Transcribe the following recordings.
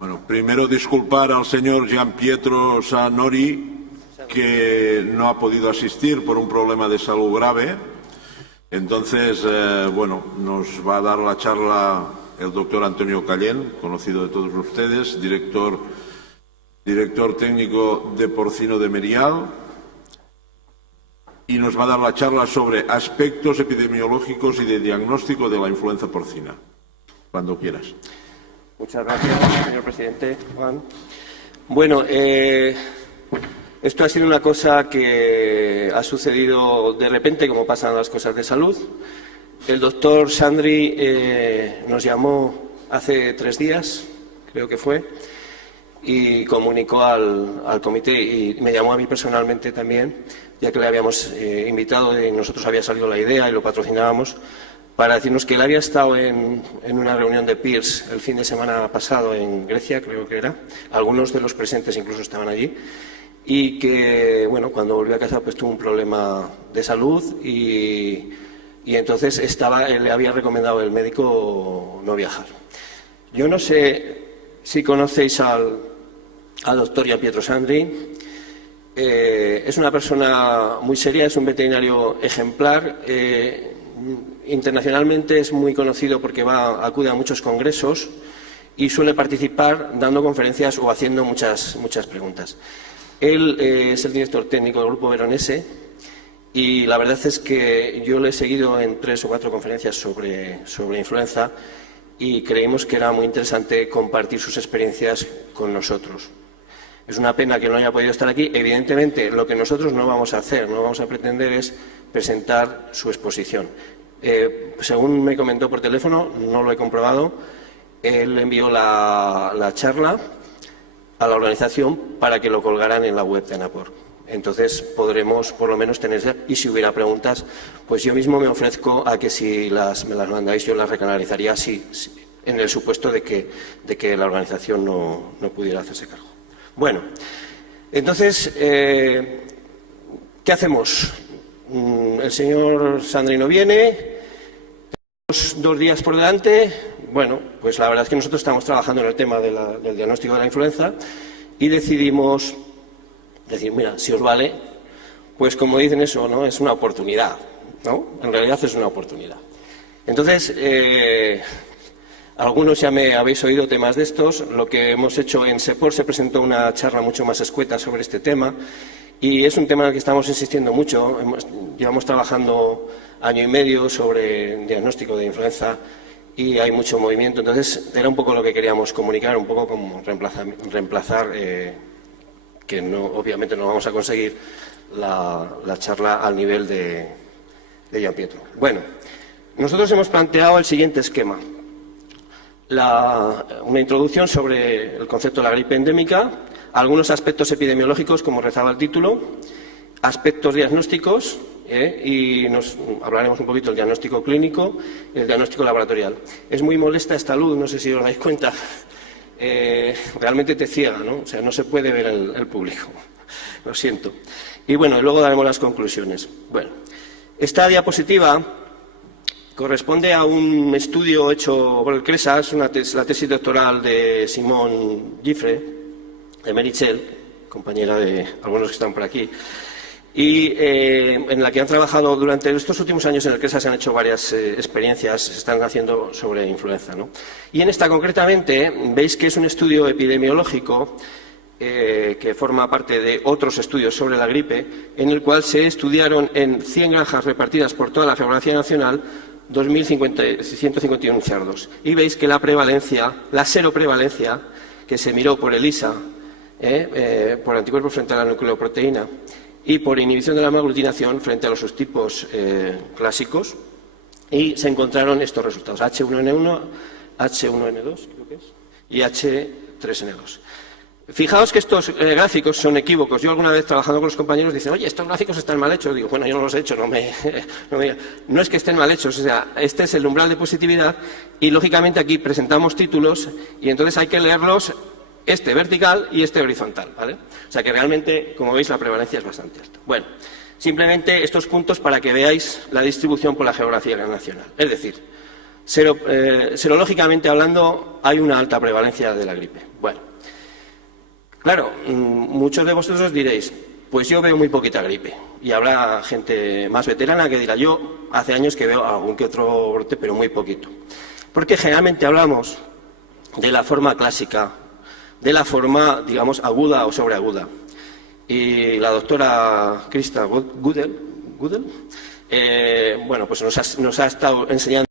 Bueno, primero disculpar al señor Gian Pietro Sanori, que no ha podido asistir por un problema de salud grave. Entonces, bueno, nos va a dar la charla el doctor Antonio Callén, conocido de todos ustedes, director técnico de porcino de Merial, y nos va a dar la charla sobre aspectos epidemiológicos y de diagnóstico de la influenza porcina. Cuando quieras. Muchas gracias, señor presidente. Juan. Bueno, esto ha sido una cosa que ha sucedido de repente, como pasan las cosas de salud. El doctor Sandri nos llamó hace 3 días, creo que fue, y comunicó al comité, y me llamó a mí personalmente también, ya que le habíamos invitado y nosotros había salido la idea y lo patrocinábamos, para decirnos que él había estado en una reunión de peers el fin de semana pasado en Grecia, creo que era. Algunos de los presentes incluso estaban allí. Y que, bueno, cuando volvió a casa pues tuvo un problema de salud y entonces le había recomendado el médico no viajar. Yo no sé si conocéis al doctor Gian Pietro Sandri. Es una persona muy seria, es un veterinario ejemplar. Internacionalmente es muy conocido porque acude a muchos congresos y suele participar dando conferencias o haciendo muchas preguntas. Él es el director técnico del Grupo Veronese y la verdad es que yo le he seguido en 3 o 4 conferencias sobre influenza y creímos que era muy interesante compartir sus experiencias con nosotros. Es una pena que no haya podido estar aquí. Evidentemente, lo que nosotros no vamos a hacer, no vamos a pretender es presentar su exposición. Según me comentó por teléfono, no lo he comprobado, él envió la charla a la organización para que lo colgaran en la web de ANAPOR. Entonces podremos por lo menos tenerse, y si hubiera preguntas, pues yo mismo me ofrezco a que si me las mandáis yo las recanalizaría en el supuesto de que la organización no pudiera hacerse cargo. Bueno, entonces, ¿qué hacemos? El señor Sandri no viene, tenemos 2 días por delante. Bueno, pues la verdad es que nosotros estamos trabajando en el tema del diagnóstico de la influenza y decidimos decir, mira, si os vale, pues como dicen eso, ¿no? Es una oportunidad, ¿no? En realidad es una oportunidad. Entonces, algunos ya me habéis oído temas de estos. Lo que hemos hecho en SEPOR, se presentó una charla mucho más escueta sobre este tema. Y es un tema en el que estamos insistiendo mucho. Llevamos trabajando 1 año y medio sobre diagnóstico de influenza y hay mucho movimiento. Entonces, era un poco lo que queríamos comunicar, un poco como reemplazar, que no, obviamente no vamos a conseguir la charla al nivel de Gian Pietro. Bueno, nosotros hemos planteado el siguiente esquema. Una introducción sobre el concepto de la gripe endémica, algunos aspectos epidemiológicos, como rezaba el título, aspectos diagnósticos, y nos hablaremos un poquito del diagnóstico clínico y el diagnóstico laboratorial. Es muy molesta esta luz, no sé si os dais cuenta, realmente te ciega, ¿no? O sea, no se puede ver el público, lo siento. Y bueno, y luego daremos las conclusiones. Bueno, esta diapositiva corresponde a un estudio hecho por el CRESA, es la tesis doctoral de Simone Giffre, de Merichel, compañera de algunos que están por aquí, y en la que han trabajado durante estos últimos años. En el CRESA se han hecho varias experiencias, se están haciendo sobre influenza, ¿no? Y en esta concretamente veis que es un estudio epidemiológico que forma parte de otros estudios sobre la gripe, en el cual se estudiaron en 100 granjas repartidas por toda la geografía nacional 2.151 cerdos. Y veis que la seroprevalencia que se miró por ELISA, por anticuerpos frente a la nucleoproteína y por inhibición de la hemaglutinación frente a los subtipos clásicos, y se encontraron estos resultados: H1N1, H1N2, creo que es, y H3N2. Fijaos que estos gráficos son equívocos. Yo alguna vez trabajando con los compañeros dicen, oye, estos gráficos están mal hechos. Digo, bueno, yo no los he hecho, no es que estén mal hechos, o sea, este es el umbral de positividad y lógicamente aquí presentamos títulos y entonces hay que leerlos este vertical y este horizontal, ¿vale? O sea que realmente, como veis, la prevalencia es bastante alta. Bueno, simplemente estos puntos para que veáis la distribución por la geografía nacional. Es decir, serológicamente hablando, hay una alta prevalencia de la gripe. Bueno, claro, muchos de vosotros diréis, pues yo veo muy poquita gripe. Y habrá gente más veterana que dirá, yo hace años que veo algún que otro brote, pero muy poquito. Porque generalmente hablamos de la forma clásica, de la forma, digamos, aguda o sobreaguda. Y la doctora Krista Gudel, bueno, pues nos ha estado enseñando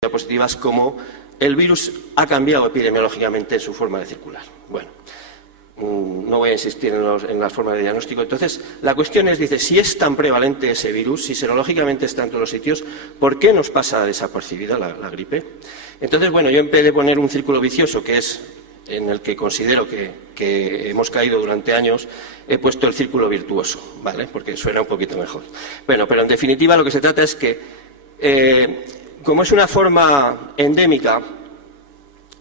diapositivas cómo el virus ha cambiado epidemiológicamente en su forma de circular. Bueno, no voy a insistir en las formas de diagnóstico. Entonces, la cuestión es, dice, si es tan prevalente ese virus, si serológicamente está en todos los sitios, ¿por qué nos pasa desapercibida la gripe? Entonces, bueno, yo en vez de poner un círculo vicioso, que es en el que considero que hemos caído durante años, he puesto el círculo virtuoso, ¿vale? Porque suena un poquito mejor. Bueno, pero en definitiva lo que se trata es que, como es una forma endémica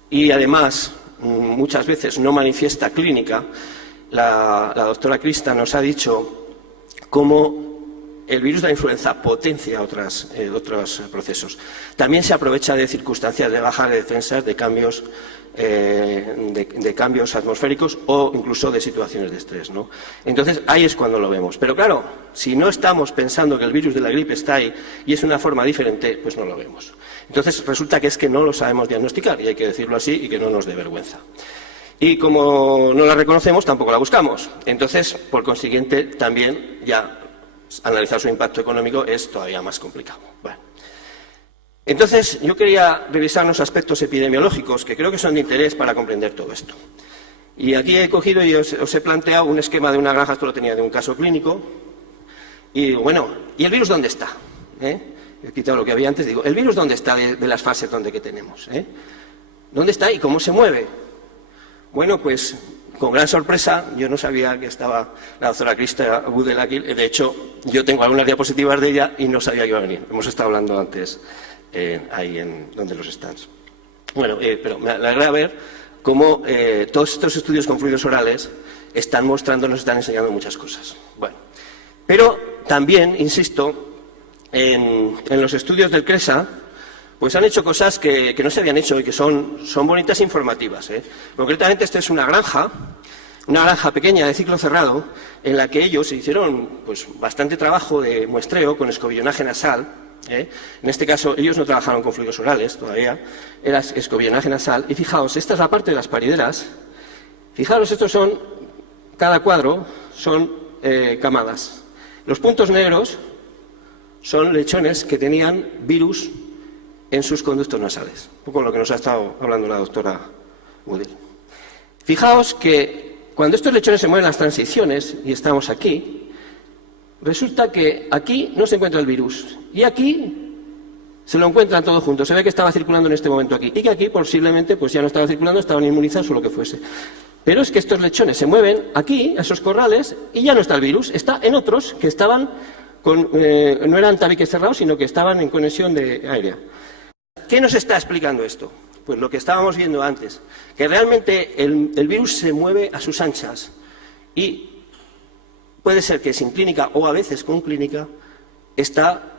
y además muchas veces no manifiesta clínica, la doctora Krista nos ha dicho cómo el virus de la influenza potencia otros procesos. También se aprovecha de circunstancias de baja de defensas, de cambios, de cambios atmosféricos o incluso de situaciones de estrés, ¿no? Entonces, ahí es cuando lo vemos. Pero claro, si no estamos pensando que el virus de la gripe está ahí y es una forma diferente, pues no lo vemos. Entonces, resulta que es que no lo sabemos diagnosticar, y hay que decirlo así y que no nos dé vergüenza. Y como no la reconocemos, tampoco la buscamos. Entonces, por consiguiente, también ya analizar su impacto económico es todavía más complicado. Bueno. Entonces, yo quería revisar unos aspectos epidemiológicos que creo que son de interés para comprender todo esto. Y aquí he cogido y os he planteado un esquema de una granja, esto lo tenía de un caso clínico, y bueno, ¿y el virus dónde está? He quitado lo que había antes, digo, ¿el virus dónde está de las fases que tenemos? ¿Dónde está y cómo se mueve? Bueno, pues con gran sorpresa, yo no sabía que estaba la doctora Krista Gudel aquí. De hecho, yo tengo algunas diapositivas de ella y no sabía que iba a venir. Hemos estado hablando antes ahí en donde los stands. Bueno, pero me alegra ver cómo todos estos estudios con fluidos orales están mostrando, nos están enseñando muchas cosas. Bueno, pero también, insisto, en los estudios del CRESA, pues han hecho cosas que no se habían hecho y que son bonitas e informativas. Concretamente, esta es una granja pequeña de ciclo cerrado, en la que ellos hicieron pues, bastante trabajo de muestreo con escobionaje nasal. En este caso, ellos no trabajaron con fluidos orales todavía, era escobionaje nasal. Y fijaos, esta es la parte de las parideras. Fijaos, estos son, cada cuadro son camadas. Los puntos negros son lechones que tenían virus en sus conductos nasales, un poco lo que nos ha estado hablando la doctora Gudel. Fijaos que cuando estos lechones se mueven las transiciones, y estamos aquí, resulta que aquí no se encuentra el virus, y aquí se lo encuentran todos juntos. Se ve que estaba circulando en este momento aquí, y que aquí posiblemente pues ya no estaba circulando, estaban inmunizados o lo que fuese. Pero es que estos lechones se mueven aquí, a esos corrales, y ya no está el virus, está en otros que estaban no eran tabiques cerrados, sino que estaban en conexión aérea. ¿Qué nos está explicando esto? Pues lo que estábamos viendo antes, que realmente el virus se mueve a sus anchas y puede ser que sin clínica o a veces con clínica está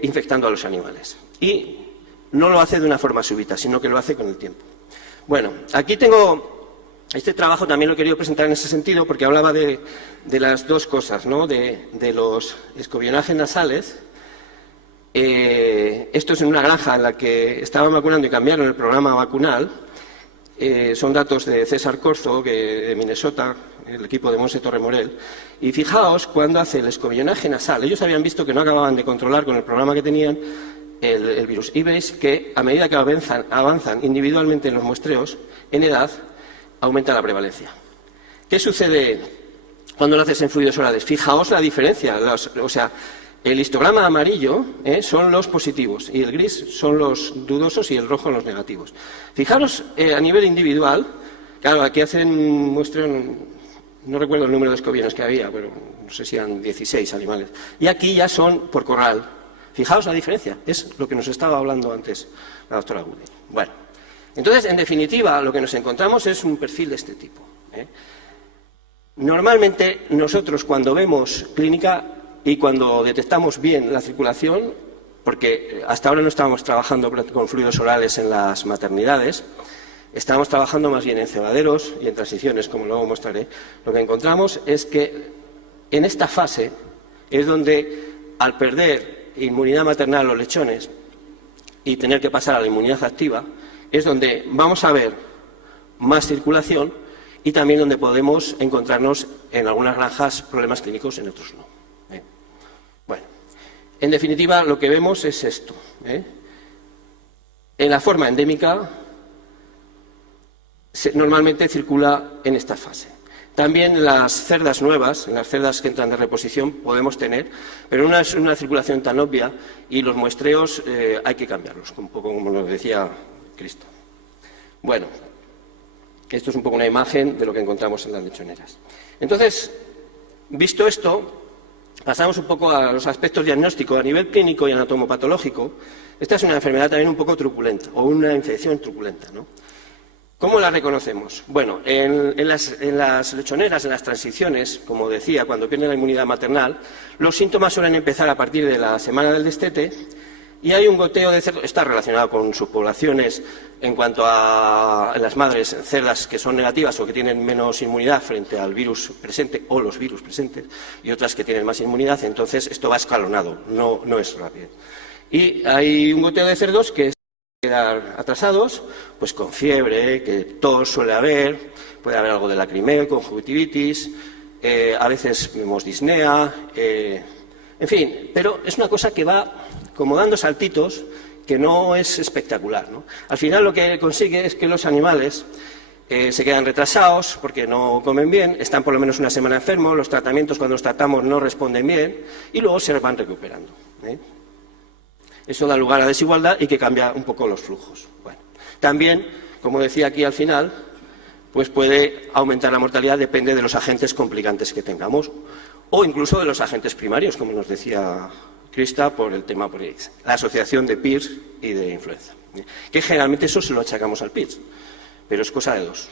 infectando a los animales. Y no lo hace de una forma súbita, sino que lo hace con el tiempo. Bueno, aquí tengo... Este trabajo también lo he querido presentar en ese sentido porque hablaba de las dos cosas, ¿no? De los escobionajes nasales. Esto es en una granja en la que estaban vacunando y cambiaron el programa vacunal. Son datos de César Corzo, de Minnesota, el equipo de Monse Torremorel. Y fijaos cuando hace el escobionaje nasal. Ellos habían visto que no acababan de controlar con el programa que tenían el virus. Y veis que a medida que avanzan individualmente en los muestreos, en edad, aumenta la prevalencia. ¿Qué sucede cuando lo haces en fluidos orales? Fijaos la diferencia. O sea, el histograma amarillo son los positivos y el gris son los dudosos y el rojo los negativos. Fijaros a nivel individual. Claro, aquí hacen muestreo, no recuerdo el número de escobiones que había, pero no sé si eran 16 animales. Y aquí ya son por corral. Fijaos la diferencia. Es lo que nos estaba hablando antes la doctora Gudel. Bueno. Entonces, en definitiva, lo que nos encontramos es un perfil de este tipo. Normalmente, nosotros cuando vemos clínica y cuando detectamos bien la circulación, porque hasta ahora no estábamos trabajando con fluidos orales en las maternidades, estábamos trabajando más bien en cebaderos y en transiciones, como luego mostraré. Lo que encontramos es que en esta fase es donde, al perder inmunidad maternal los lechones y tener que pasar a la inmunidad activa, es donde vamos a ver más circulación y también donde podemos encontrarnos en algunas granjas problemas clínicos, en otros no. Bueno, en definitiva lo que vemos es esto. En la forma endémica normalmente circula en esta fase. También en las cerdas nuevas, en las cerdas que entran de reposición, podemos tener, pero no es una circulación tan obvia y los muestreos hay que cambiarlos, un poco como lo decía Cristo. Bueno, esto es un poco una imagen de lo que encontramos en las lechoneras. Entonces, visto esto, pasamos un poco a los aspectos diagnósticos. A nivel clínico y anatomopatológico, esta es una enfermedad también un poco truculenta, o una infección truculenta, ¿no? ¿Cómo la reconocemos? Bueno, en las lechoneras, en las transiciones, como decía, cuando pierden la inmunidad maternal, los síntomas suelen empezar a partir de la semana del destete y hay un goteo de cerdo. Está relacionado con sus poblaciones en cuanto a las madres cerdas que son negativas o que tienen menos inmunidad frente al virus presente o los virus presentes y otras que tienen más inmunidad. Entonces, esto va escalonado, no es rápido. Y hay un goteo de cerdos que quedar atrasados, pues con fiebre, que tos suele haber, puede haber algo de lacrimeo, conjuntivitis, a veces vemos disnea, en fin, pero es una cosa que va como dando saltitos que no es espectacular, ¿no? Al final lo que consigue es que los animales se quedan retrasados porque no comen bien, están por lo menos una semana enfermos, los tratamientos cuando los tratamos no responden bien y luego se van recuperando. Eso da lugar a desigualdad y que cambia un poco los flujos. Bueno, también, como decía aquí al final, pues puede aumentar la mortalidad, depende de los agentes complicantes que tengamos o incluso de los agentes primarios, como nos decía Krista, por el tema por la asociación de PIRS y de influenza. Que generalmente eso se lo achacamos al PIRS, pero es cosa de dos.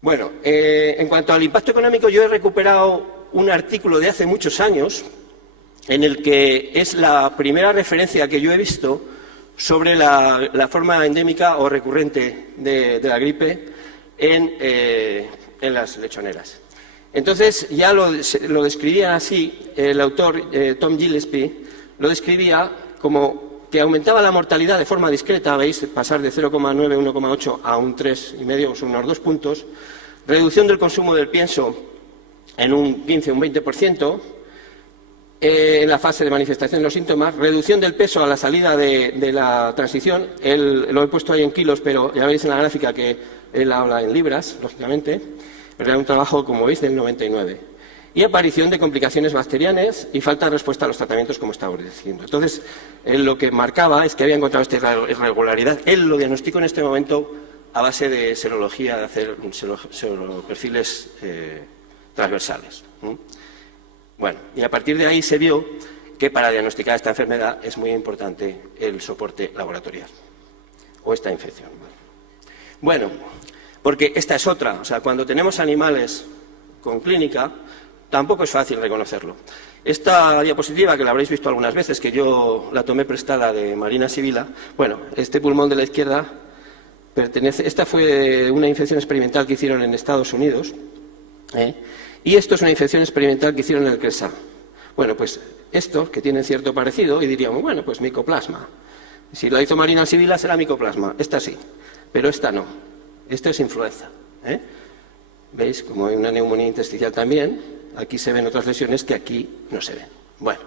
Bueno, en cuanto al impacto económico, yo he recuperado un artículo de hace muchos años en el que es la primera referencia que yo he visto sobre la forma endémica o recurrente de la gripe en las lechoneras. Entonces, ya lo describía así, el autor Tom Gillespie lo describía como que aumentaba la mortalidad de forma discreta, veis, pasar de 0,9, 1,8 a un 3,5, son unos 2 puntos, reducción del consumo del pienso en un 15 o un 20%, en la fase de manifestación de los síntomas, reducción del peso a la salida de la transición, lo he puesto ahí en kilos, pero ya veis en la gráfica que él habla en libras, lógicamente, pero era un trabajo, como veis, del 99. Y aparición de complicaciones bacterianas y falta de respuesta a los tratamientos, como estaba diciendo. Entonces, él lo que marcaba es que había encontrado esta irregularidad. Él lo diagnosticó en este momento a base de serología, de hacer seroperfiles transversales. Bueno, y a partir de ahí se vio que para diagnosticar esta enfermedad es muy importante el soporte laboratorial o esta infección. Bueno, porque esta es otra, o sea, cuando tenemos animales con clínica, tampoco es fácil reconocerlo. Esta diapositiva, que la habréis visto algunas veces, que yo la tomé prestada de Marina Sibila, bueno, este pulmón de la izquierda pertenece, esta fue una infección experimental que hicieron en Estados Unidos, y esto es una infección experimental que hicieron en el CRESA. Bueno, pues estos que tienen cierto parecido, y diríamos, bueno, pues micoplasma. Si la hizo Marina Sibila será micoplasma, esta sí, pero esta no. Esto es influenza. ¿Veis? Como hay una neumonía intersticial también, aquí se ven otras lesiones que aquí no se ven. Bueno,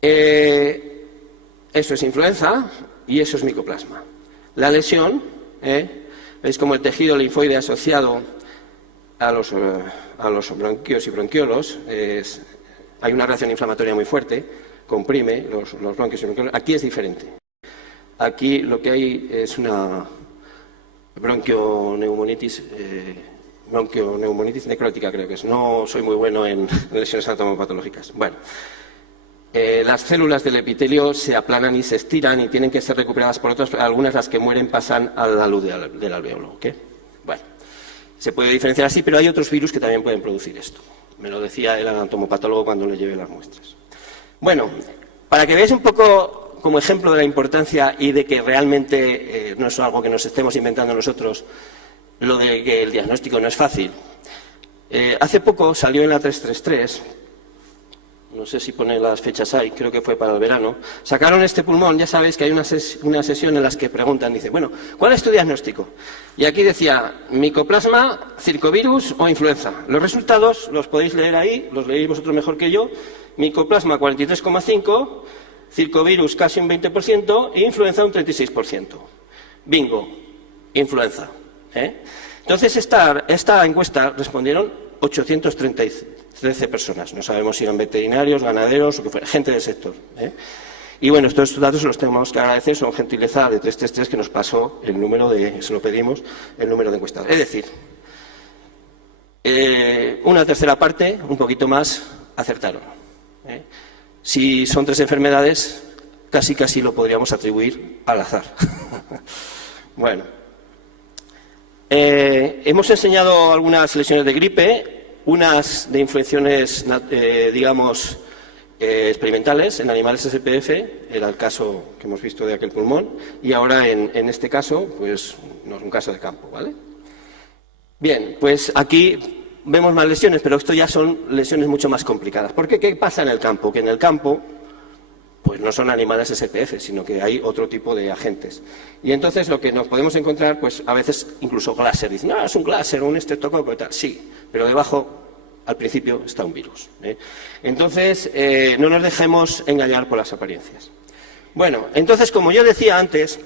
eso es influenza y eso es micoplasma. La lesión, ¿veis como el tejido linfoide asociado a los bronquios y bronquiolos, hay una reacción inflamatoria muy fuerte, comprime los bronquios y bronquiolos. Aquí es diferente. Aquí lo que hay es una bronquioneumonitis necrótica, creo que es. No soy muy bueno en lesiones anatomopatológicas. Bueno, las células del epitelio se aplanan y se estiran y tienen que ser recuperadas por otras. Algunas, las que mueren, pasan a la luz del alveolo. ¿Okay? Bueno, se puede diferenciar así, pero hay otros virus que también pueden producir esto. Me lo decía el anatomopatólogo cuando le llevé las muestras. Bueno, Para que veáis un poco como ejemplo de la importancia y de que realmente no es algo que nos estemos inventando nosotros, lo de que el diagnóstico no es fácil. Hace poco salió en la 333, no sé si pone las fechas ahí, creo que fue para el verano, sacaron este pulmón, ya sabéis que hay una sesión en las que preguntan, dice, bueno, ¿cuál es tu diagnóstico? Y aquí decía, micoplasma, circovirus o influenza. Los resultados los podéis leer ahí, los leéis vosotros mejor que yo, micoplasma 43,5%, circovirus casi un 20% e influenza un 36%. Bingo, influenza. Entonces, esta encuesta respondieron 813 personas. No sabemos si eran veterinarios, ganaderos o que fuera, gente del sector. Y bueno, estos datos se los tenemos que agradecer, son gentileza de 333 que nos pasó el número se lo pedimos, el número de encuestados. Es decir, una tercera parte, un poquito más, acertaron. Si son 3 enfermedades, casi lo podríamos atribuir al azar. Bueno. Hemos enseñado algunas lesiones de gripe, unas de infecciones, digamos, experimentales en animales SPF, era el caso que hemos visto de aquel pulmón, y ahora en este caso, pues no es un caso de campo, ¿vale? Bien, pues aquí vemos más lesiones, pero esto ya son lesiones mucho más complicadas. ¿Por qué? ¿Qué pasa en el campo? Que en el campo pues no son animales SPF, sino que hay otro tipo de agentes. Y entonces lo que nos podemos encontrar, pues a veces incluso Glasser. Dicen, no, es un Glasser o un estreptococo y tal. Sí, pero debajo, al principio, está un virus. Entonces, no nos dejemos engañar por las apariencias. Bueno, entonces, como yo decía antes,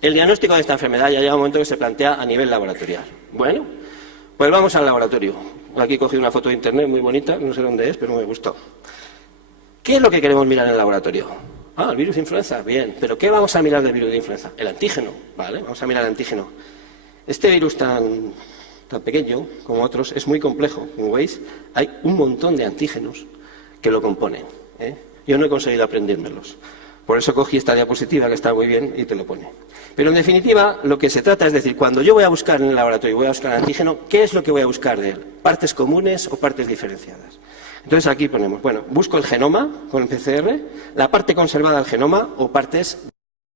el diagnóstico de esta enfermedad ya llega un momento que se plantea a nivel laboratorial. Bueno, pues vamos al laboratorio. Aquí cogí una foto de internet muy bonita, no sé dónde es, pero me gustó. ¿Qué es lo que queremos mirar en el laboratorio? Ah, el virus de influenza, bien. ¿Pero qué vamos a mirar del virus de influenza? El antígeno, ¿vale? Vamos a mirar el antígeno. Este virus tan pequeño como otros es muy complejo. Como veis, hay un montón de antígenos que lo componen. Yo no he conseguido aprendérmelos. Por eso cogí esta diapositiva que está muy bien y te lo pone. Pero en definitiva, lo que se trata es decir, cuando yo voy a buscar en el laboratorio, voy a buscar el antígeno, ¿qué es lo que voy a buscar de él? ¿Partes comunes o partes diferenciadas? Entonces aquí ponemos, bueno, busco el genoma con el PCR, la parte conservada del genoma o partes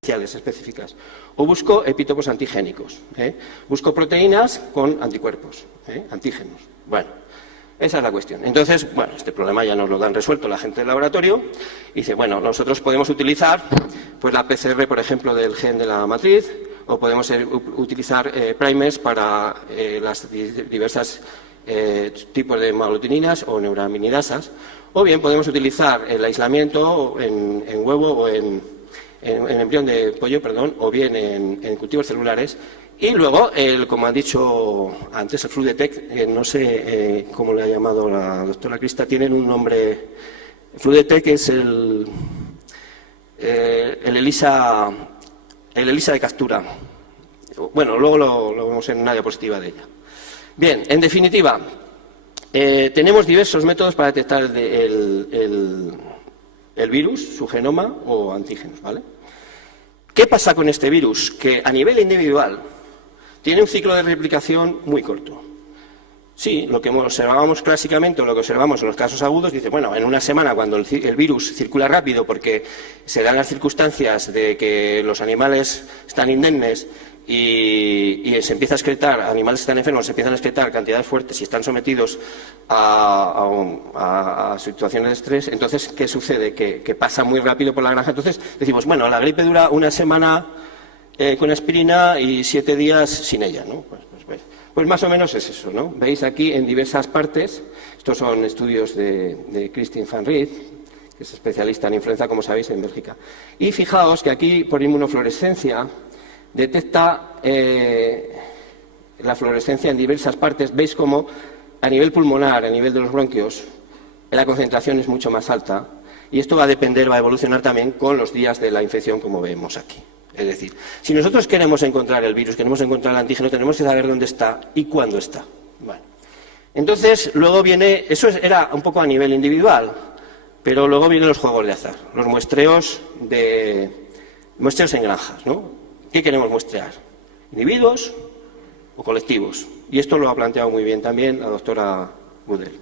diferenciales específicas. O busco epítopos antigénicos. Busco proteínas con anticuerpos, antígenos. Bueno, esa es la cuestión. Entonces, bueno, este problema ya nos lo dan resuelto la gente del laboratorio. Y dice, bueno, nosotros podemos utilizar pues la PCR, por ejemplo, del gen de la matriz, o podemos utilizar primers para las diversas tipos de maglutininas o neuraminidasas, o bien podemos utilizar el aislamiento en huevo o en embrión de pollo, perdón, o bien en cultivos celulares. Y luego, como han dicho antes, el FluDetect, no sé cómo le ha llamado la doctora Crista, tienen un nombre. FluDetect es el ELISA de captura. Bueno, luego lo vemos en una diapositiva de ella. Bien, en definitiva, tenemos diversos métodos para detectar el virus, su genoma o antígenos, ¿vale? ¿Qué pasa con este virus? Que a nivel individual tiene un ciclo de replicación muy corto. Sí, lo que observábamos clásicamente o lo que observamos en los casos agudos, dice, bueno, en una semana cuando el virus circula rápido porque se dan las circunstancias de que los animales están indemnes y se empieza a excretar, animales que están enfermos se empiezan a excretar cantidades fuertes y están sometidos a situaciones de estrés, entonces, ¿qué sucede? Que pasa muy rápido por la granja. Entonces decimos, bueno, la gripe dura una semana con aspirina y 7 días sin ella, ¿no? Pues más o menos es eso, ¿no? Veis aquí en diversas partes, estos son estudios de Christine van Riet, que es especialista en influenza, como sabéis, en Bélgica. Y fijaos que aquí, por inmunofluorescencia, detecta la fluorescencia en diversas partes. Veis cómo a nivel pulmonar, a nivel de los bronquios, la concentración es mucho más alta. Y esto va a depender, va a evolucionar también con los días de la infección, como vemos aquí. Es decir, si nosotros queremos encontrar el virus, queremos encontrar el antígeno, tenemos que saber dónde está y cuándo está. Bueno. Entonces, luego viene, eso era un poco a nivel individual, pero luego vienen los juegos de azar, los muestreos en granjas, ¿no? ¿Qué queremos muestrear? ¿Individuos o colectivos? Y esto lo ha planteado muy bien también la doctora Budel.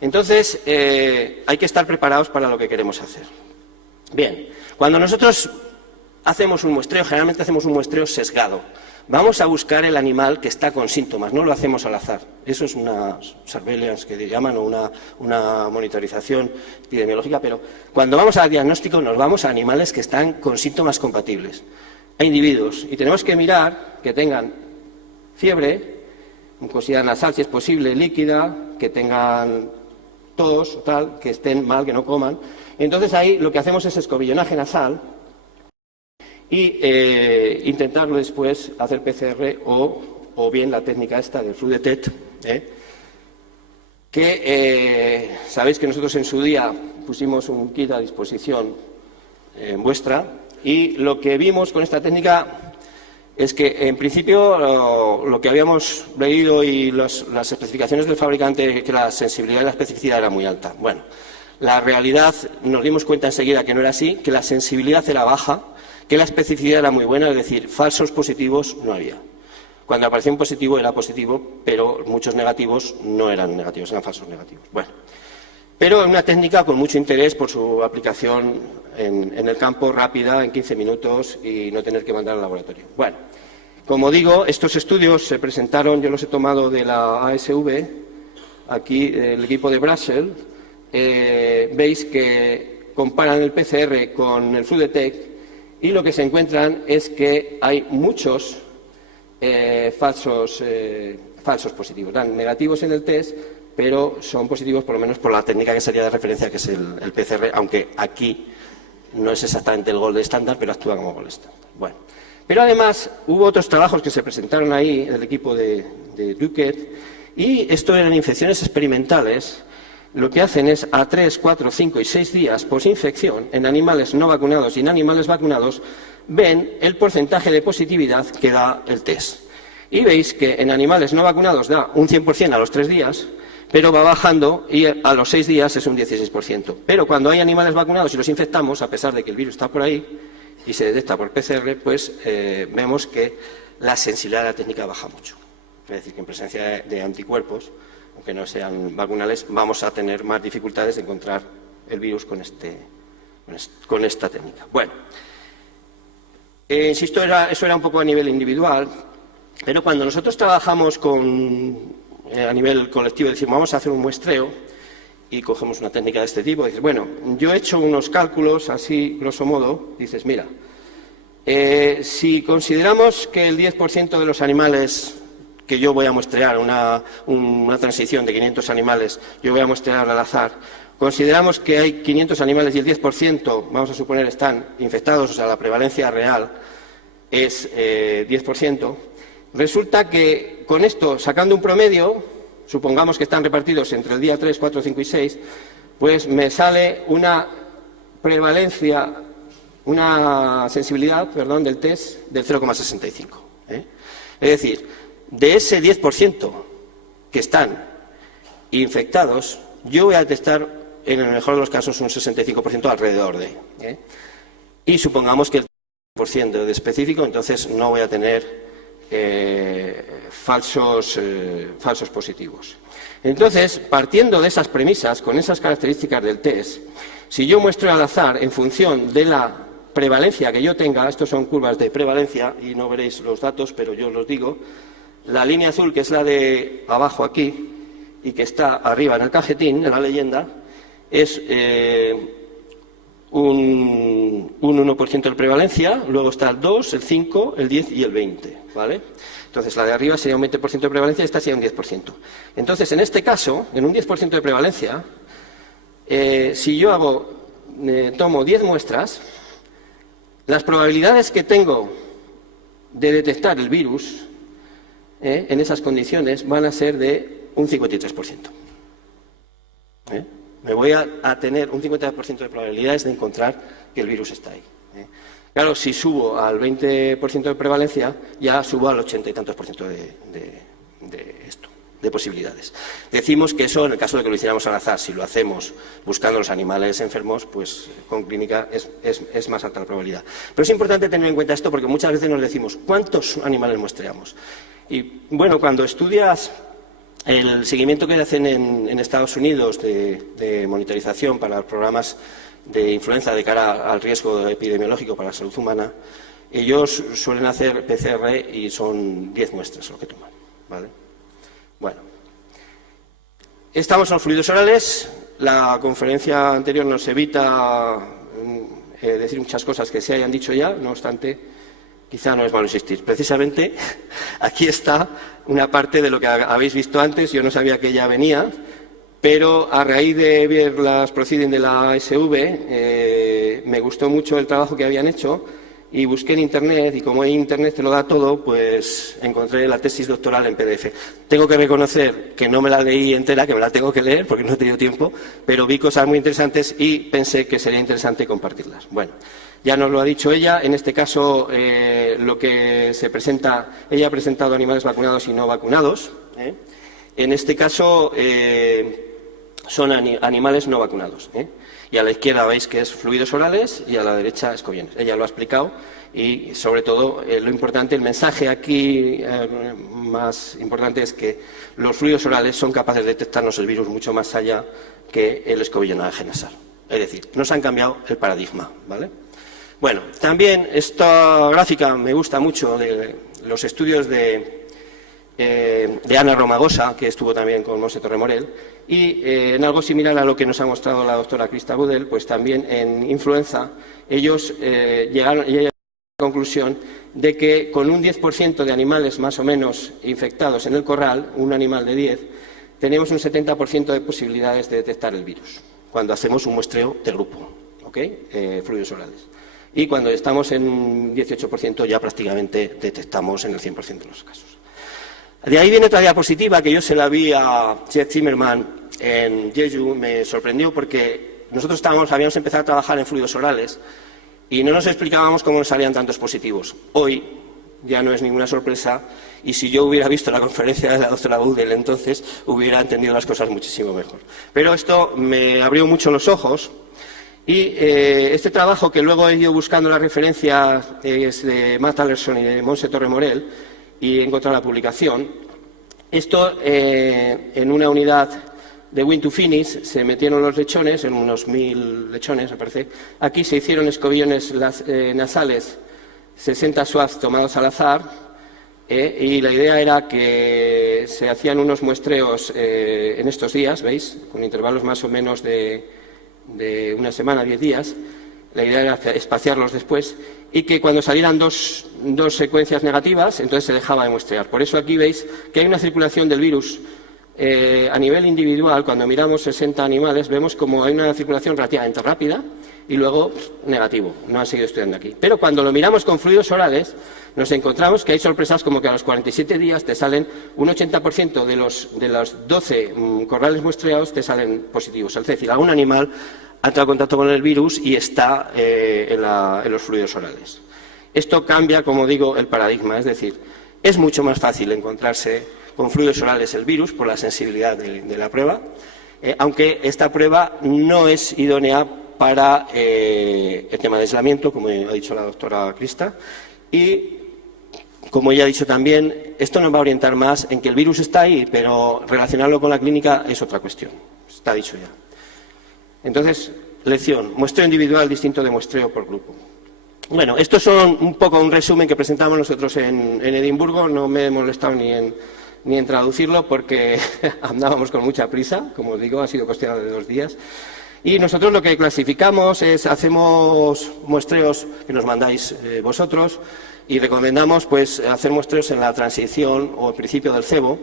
Entonces, hay que estar preparados para lo que queremos hacer. Bien, cuando nosotros hacemos un muestreo, generalmente hacemos un muestreo sesgado. Vamos a buscar el animal que está con síntomas, no lo hacemos al azar. Eso es una surveillance que llaman, o una monitorización epidemiológica, pero cuando vamos al diagnóstico nos vamos a animales que están con síntomas compatibles, a individuos, y tenemos que mirar que tengan fiebre, mucosidad nasal si es posible, líquida, que tengan tos o tal, que estén mal, que no coman. Entonces ahí lo que hacemos es escobillonaje nasal y intentarlo después hacer PCR o bien la técnica esta del Flu Detect, que sabéis que nosotros en su día pusimos un kit a disposición vuestra, y lo que vimos con esta técnica es que en principio lo que habíamos leído y las especificaciones del fabricante, que la sensibilidad y la especificidad era muy alta. Bueno, la realidad nos dimos cuenta enseguida que no era así, que la sensibilidad era baja, que la especificidad era muy buena, es decir, falsos positivos no había. Cuando aparecía un positivo era positivo, pero muchos negativos no eran negativos, eran falsos negativos. Bueno, pero una técnica con mucho interés por su aplicación en el campo, rápida, en 15 minutos y no tener que mandar al laboratorio. Bueno, como digo, estos estudios se presentaron, yo los he tomado de la ASV, aquí el equipo de Brussels. Veis que comparan el PCR con el Flu Detect y lo que se encuentran es que hay muchos falsos positivos. Dan negativos en el test, pero son positivos por lo menos por la técnica que sería de referencia, que es el PCR, aunque aquí no es exactamente el gold estándar, pero actúa como gold estándar. Bueno, pero además hubo otros trabajos que se presentaron ahí, del equipo de Duquet, y esto eran infecciones experimentales. Lo que hacen es a 3, 4, 5 y 6 días posinfección en animales no vacunados y en animales vacunados ven el porcentaje de positividad que da el test. Y veis que en animales no vacunados da un 100% a los 3 días, pero va bajando y a los 6 días es un 16%. Pero cuando hay animales vacunados y los infectamos, a pesar de que el virus está por ahí y se detecta por PCR, pues vemos que la sensibilidad de la técnica baja mucho. Es decir, que en presencia de anticuerpos, aunque no sean vacunales, vamos a tener más dificultades de encontrar el virus con esta técnica. Bueno, insisto, eso era un poco a nivel individual, pero cuando nosotros trabajamos a nivel colectivo, decimos, vamos a hacer un muestreo y cogemos una técnica de este tipo, dices, bueno, yo he hecho unos cálculos así, grosso modo, dices, mira, si consideramos que el 10% de los animales que yo voy a muestrear, una transición de 500 animales, yo voy a muestrear al azar, consideramos que hay 500 animales y el 10%, vamos a suponer, están infectados, o sea, la prevalencia real es 10%, resulta que con esto, sacando un promedio, supongamos que están repartidos entre el día 3, 4, 5 y 6, pues me sale una prevalencia, una sensibilidad, perdón, del test del 0,65. Es decir, de ese 10% que están infectados, yo voy a detectar, en el mejor de los casos, un 65% alrededor de. Y supongamos que el 10% de específico, entonces no voy a tener falsos positivos. Entonces, partiendo de esas premisas, con esas características del test, si yo muestro al azar en función de la prevalencia que yo tenga, estos son curvas de prevalencia y no veréis los datos, pero yo os los digo. La línea azul, que es la de abajo aquí y que está arriba en el cajetín, en la leyenda, es un 1% de prevalencia, luego está el 2, el 5, el 10 y el 20, ¿vale? Entonces, la de arriba sería un 20% de prevalencia y esta sería un 10%. Entonces, en este caso, en un 10% de prevalencia, si yo tomo 10 muestras, las probabilidades que tengo de detectar el virus en esas condiciones van a ser de un 53%. Me voy a tener un 50% de probabilidades de encontrar que el virus está ahí. Claro, si subo al 20% de prevalencia, ya subo al 80 y tantos % de posibilidades. Decimos que eso, en el caso de que lo hiciéramos al azar, si lo hacemos buscando los animales enfermos, pues con clínica es más alta la probabilidad. Pero es importante tener en cuenta esto porque muchas veces nos decimos, ¿cuántos animales muestreamos? Y bueno, cuando estudias el seguimiento que hacen en Estados Unidos de monitorización para los programas de influenza de cara al riesgo epidemiológico para la salud humana, ellos suelen hacer PCR y son 10 muestras lo que toman, ¿vale? Bueno, estamos en los fluidos orales. La conferencia anterior nos evita decir muchas cosas que se hayan dicho ya, no obstante, quizá no es malo insistir. Precisamente aquí está una parte de lo que habéis visto antes. Yo no sabía que ya venía, pero a raíz de ver las proceedings de la ASV, me gustó mucho el trabajo que habían hecho y busqué en Internet, y como en Internet te lo da todo, pues encontré la tesis doctoral en PDF. Tengo que reconocer que no me la leí entera, que me la tengo que leer porque no he tenido tiempo, pero vi cosas muy interesantes y pensé que sería interesante compartirlas. Bueno, ya nos lo ha dicho ella. En este caso, lo que se presenta, ella ha presentado animales vacunados y no vacunados. En este caso, son animales no vacunados. Y a la izquierda veis que es fluidos orales y a la derecha escobiones. Ella lo ha explicado y, sobre todo, lo importante, el mensaje aquí más importante es que los fluidos orales son capaces de detectarnos el virus mucho más allá que el escobillonage nasal. Es decir, nos han cambiado el paradigma, ¿vale? Bueno, también esta gráfica me gusta mucho de los estudios de Ana Romagosa, que estuvo también con Monse Torremorel, y en algo similar a lo que nos ha mostrado la doctora Krista Budel, pues también en influenza ellos llegaron a la conclusión de que con un 10% de animales más o menos infectados en el corral, un animal de 10, tenemos un 70% de posibilidades de detectar el virus cuando hacemos un muestreo de grupo, ¿ok? Fluidos orales. Y cuando estamos en un 18% ya prácticamente detectamos en el 100% de los casos. De ahí viene otra diapositiva que yo se la vi a Jeff Zimmerman en Jeju. Me sorprendió porque nosotros habíamos empezado a trabajar en fluidos orales y no nos explicábamos cómo nos salían tantos positivos. Hoy ya no es ninguna sorpresa, y si yo hubiera visto la conferencia de la doctora Budel entonces hubiera entendido las cosas muchísimo mejor. Pero esto me abrió mucho los ojos. Y este trabajo, que luego he ido buscando la referencia, es de Matt Allerson y de Monse Torremorel, y he encontrado la publicación. Esto, en una unidad de Win to Finish, se metieron los lechones, en unos 1000 lechones, me parece. Aquí se hicieron escobillones nasales, 60 swabs tomados al azar, y la idea era que se hacían unos muestreos en estos días, ¿veis?, con intervalos más o menos de una semana, 10 días. La idea era espaciarlos después, y que cuando salieran dos secuencias negativas, entonces se dejaba de muestrear. Por eso aquí veis que hay una circulación del virus a nivel individual. Cuando miramos 60 animales, vemos como hay una circulación relativamente rápida y luego negativo. No han seguido estudiando aquí. Pero cuando lo miramos con fluidos orales, nos encontramos que hay sorpresas como que a los 47 días te salen un 80% de los 12 corrales muestreados te salen positivos. Es decir, algún animal ha entrado en contacto con el virus y está en los fluidos orales. Esto cambia, como digo, el paradigma. Es decir, es mucho más fácil encontrarse con fluidos orales el virus por la sensibilidad de la prueba, aunque esta prueba no es idónea para el tema de aislamiento, como ha dicho la doctora Krista, y como ya ha dicho también, esto nos va a orientar más en que el virus está ahí, pero relacionarlo con la clínica es otra cuestión. Está dicho ya. Entonces, lección: muestreo individual distinto de muestreo por grupo. Bueno, estos son un poco un resumen que presentamos nosotros en Edimburgo. No me he molestado ni en traducirlo porque andábamos con mucha prisa. Como os digo, ha sido cuestión de 2 días. Y nosotros lo que clasificamos es, hacemos muestreos que nos mandáis vosotros, y recomendamos pues hacer muestreos en la transición o el principio del cebo,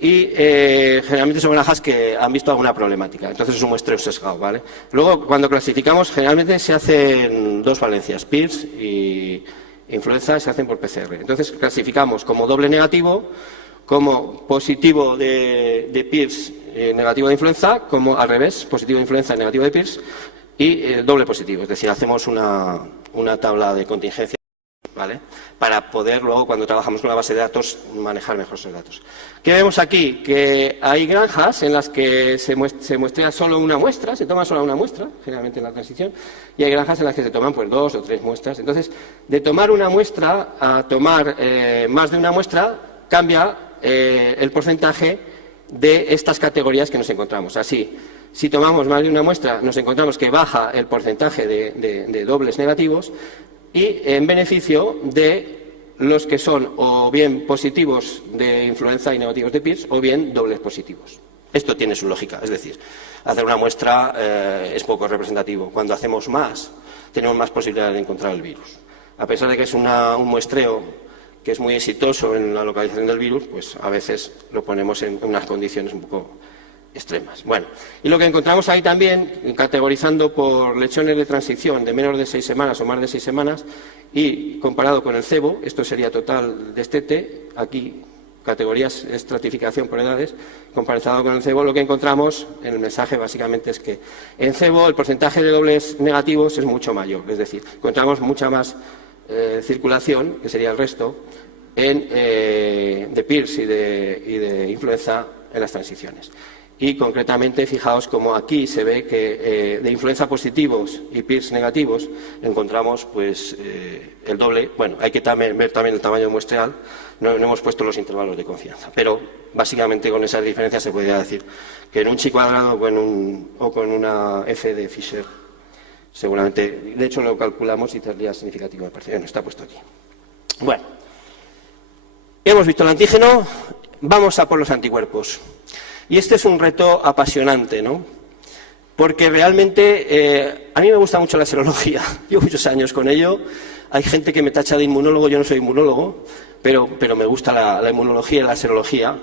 y generalmente son granjas que han visto alguna problemática. Entonces es un muestreo sesgado, ¿vale? Luego, cuando clasificamos, generalmente se hacen 2 valencias, PIRS y influenza, se hacen por PCR. Entonces clasificamos como doble negativo, como positivo de PIRS, negativo de influenza, como al revés, positivo de influenza, negativo de PIRS, y doble positivo. Es decir, hacemos una tabla de contingencia, ¿vale?, para poder luego, cuando trabajamos con la base de datos, manejar mejor esos datos. ¿Qué vemos aquí? Que hay granjas en las que se muestrea solo una muestra, se toma solo una muestra, generalmente en la transición, y hay granjas en las que se toman pues 2 o 3 muestras. Entonces, de tomar una muestra a tomar más de una muestra, cambia el porcentaje de estas categorías que nos encontramos. Así, Si tomamos más de una muestra, nos encontramos que baja el porcentaje de dobles negativos y en beneficio de los que son o bien positivos de influenza y negativos de Pierce o bien dobles positivos. Esto tiene su lógica, es decir, hacer una muestra es poco representativo. Cuando hacemos más, tenemos más posibilidades de encontrar el virus. A pesar de que es un muestreo que es muy exitoso en la localización del virus, pues a veces lo ponemos en unas condiciones un poco extremas. Bueno, y lo que encontramos ahí también, categorizando por lechones de transición de menos de 6 semanas o más de 6 semanas, y comparado con el cebo, esto sería total destete, aquí categorías, estratificación por edades, comparado con el cebo, lo que encontramos en el mensaje básicamente es que en cebo el porcentaje de dobles negativos es mucho mayor, es decir, encontramos mucha más circulación, que sería el resto, de Pierce y de influenza en las transiciones. Y concretamente, fijaos como aquí se ve que de influenza positivos y Pierce negativos encontramos pues el doble. Bueno, hay que ver también el tamaño muestreal, no hemos puesto los intervalos de confianza, pero básicamente con esas diferencias se podría decir que en un chi cuadrado o con una F de Fisher, seguramente, de hecho lo calculamos y tendría significativo, me parece, no está puesto aquí. Bueno, hemos visto el antígeno, vamos a por los anticuerpos. Y este es un reto apasionante, ¿no? Porque realmente a mí me gusta mucho la serología, llevo muchos años con ello, hay gente que me tacha de inmunólogo, yo no soy inmunólogo, pero me gusta la inmunología y la serología,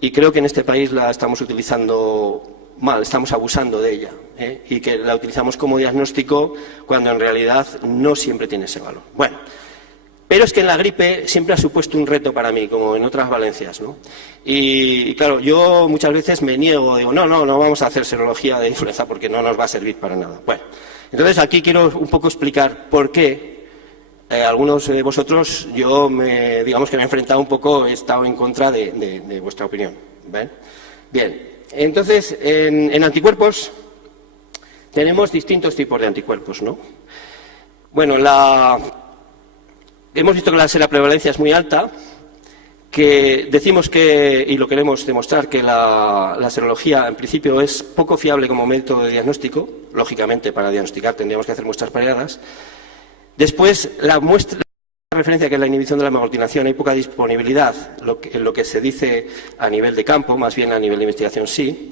y creo que en este país la estamos utilizando mal, estamos abusando de ella, y que la utilizamos como diagnóstico cuando en realidad no siempre tiene ese valor. Bueno, pero es que en la gripe siempre ha supuesto un reto para mí, como en otras valencias, ¿no? Y claro, yo muchas veces me niego, digo, no vamos a hacer serología de influenza porque no nos va a servir para nada. Bueno, entonces aquí quiero un poco explicar por qué algunos de vosotros, digamos que me he enfrentado un poco, he estado en contra de vuestra opinión. ¿Ven? Bien, entonces en anticuerpos tenemos distintos tipos de anticuerpos, ¿no? Bueno, hemos visto que la prevalencia es muy alta, que decimos que, y lo queremos demostrar, que la serología en principio es poco fiable como método de diagnóstico. Lógicamente, para diagnosticar tendríamos que hacer muestras pareadas. Después, la referencia que es la inhibición de la hemaglutinación, hay poca disponibilidad, en lo que se dice a nivel de campo, más bien a nivel de investigación sí.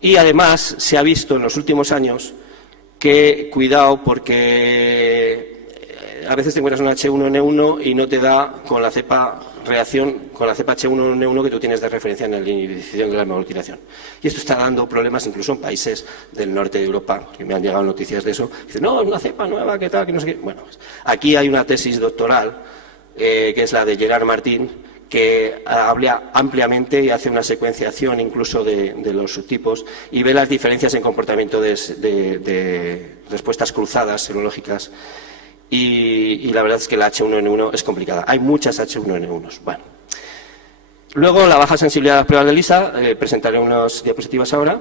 Y además se ha visto en los últimos años que, cuidado, porque a veces te encuentras un H1N1 y no te da con la cepa reacción con la cepa H1N1 que tú tienes de referencia en la inhibición de la hemaglutinación. Y esto está dando problemas incluso en países del norte de Europa, que me han llegado noticias de eso. Dicen, no, es una cepa nueva, ¿qué tal? Que no sé qué. Bueno, pues aquí hay una tesis doctoral, que es la de Gerard Martín, que habla ampliamente y hace una secuenciación incluso de los subtipos y ve las diferencias en comportamiento de respuestas cruzadas serológicas. Y la verdad es que la H1N1 es complicada. Hay muchas H1N1s. Bueno. Luego, la baja sensibilidad a las pruebas de ELISA, presentaré unas diapositivas ahora.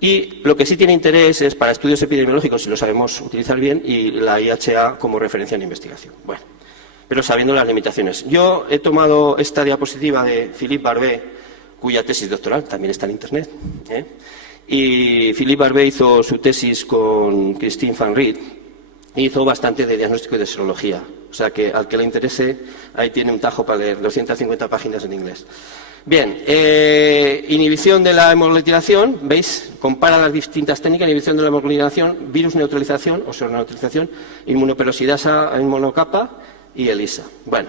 Y lo que sí tiene interés es para estudios epidemiológicos, si lo sabemos utilizar bien, y la IHA como referencia en investigación. Bueno, pero sabiendo las limitaciones. Yo he tomado esta diapositiva de Philippe Barbé, cuya tesis doctoral también está en Internet. Y Philippe Barbé hizo su tesis con Christine Van Riet, hizo bastante de diagnóstico y de serología. O sea que al que le interese, ahí tiene un tajo para leer, 250 páginas en inglés. Bien, inhibición de la hemaglutinación, ¿veis? Compara las distintas técnicas, inhibición de la hemaglutinación, virus neutralización o sobreneutralización, inmunoperoxidasa en monocapa y ELISA. Bueno,